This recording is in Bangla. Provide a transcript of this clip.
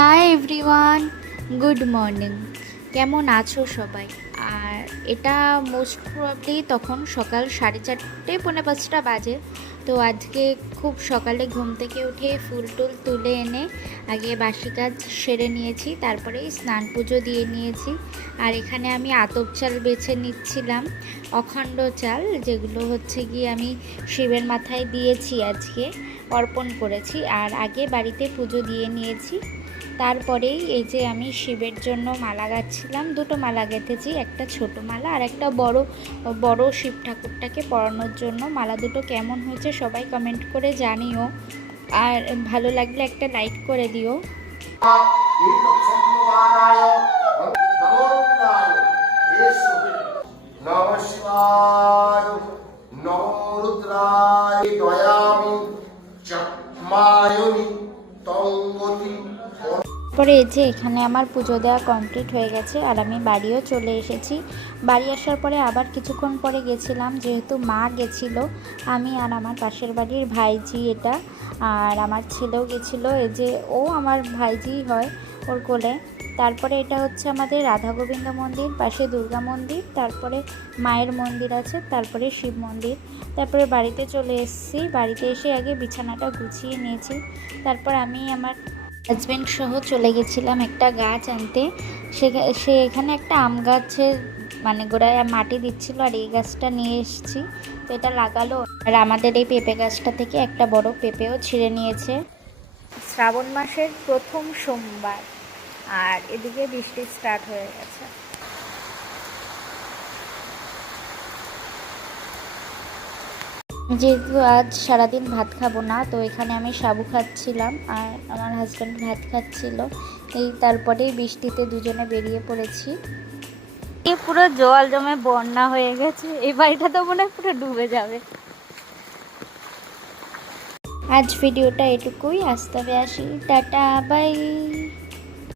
Hi everyone, good morning. কেমন আছো সবাই? আর এটা মোস্ট প্রবাবলি তখন সকাল 4:30 পৌনে 5টা বাজে। তো আজকে খুব সকালে ঘুম থেকে উঠে ফুল টুল তুলে এনে আগে বাসি কাজ সেরে নিয়েছি, তারপরেই স্নান পুজো দিয়ে নিয়েছি। আর এখানে আমি আতপ চাল বেছে নিচ্ছিলাম, অখণ্ড চাল, যেগুলো হচ্ছে গিয়ে আমি শিবের মাথায় দিয়েছি, আজকে অর্পণ করেছি। আর আগে বাড়িতে পুজো দিয়ে নিয়েছি। তারপরেই এই যে আমি শিবের জন্য মালা গাঁথছিলাম, দুটো মালা গেঁথেছি, একটা ছোট মালা আর একটা বড় বড় শিব ঠাকুরটাকে পরানোর জন্য। মালা দুটো কেমন হয়েছে সবাই কমেন্ট করে জানিও, আর ভালো লাগলে একটা লাইক করে দিও। নমস্কার নমরুদ্রায় দয়ামি চক্মায়নি তঙ্গতি। তারপরে এই যে এখানে আমার পুজো দেওয়া কমপ্লিট হয়ে গেছে আর আমি বাড়িও চলে এসেছি। বাড়ি আসার পরে আবার কিছুক্ষণ পরে গেছিলাম, যেহেতু মা গেছিল, আমি আর আমার পাশের বাড়ির ভাইজি এটা, আর আমার ছেলেও গেছিলো। এই যে ও আমার ভাইজি হয়, ওর কোলে। তারপরে এটা হচ্ছে আমাদের রাধা গোবিন্দ মন্দির, পাশে দুর্গা মন্দির, তারপরে মায়ের মন্দির আছে, তারপরে শিব মন্দির। তারপরে বাড়িতে চলে এসেছি। বাড়িতে এসে আগে বিছানাটা গুছিয়ে নিয়েছি, তারপর আমি আমার হাজব্যান্ড সহ চলে গেছিলাম একটা গাছ আনতে। সে এখানে একটা আম গাছের গোড়ায় মাটি দিচ্ছিল, আর এই গাছটা নিয়ে এসেছি। তো এটা লাগালো, আর আমাদের এই পেঁপে গাছটা থেকে একটা বড় পেঁপেও ছিঁড়ে নিয়েছে। শ্রাবণ মাসের প্রথম সোমবার, আর এদিকে বৃষ্টি স্টার্ট হয়ে গেছে। যেহেতু আজ সারাদিন ভাত খাবো না, তো এখানে আমি সাবু খাচ্ছিলাম আর আমার হাজব্যান্ড ভাত খাচ্ছিল। এই তারপরেই বৃষ্টিতে দুজনে বেরিয়ে পড়েছি। এ পুরো জল জমে বন্যা হয়ে গেছে, এই বাড়িটা তো মনে হয় পুরো ডুবে যাবে। আজ ভিডিওটা এটুকুই, আসতে হবে, আসি, টাটা, বাই।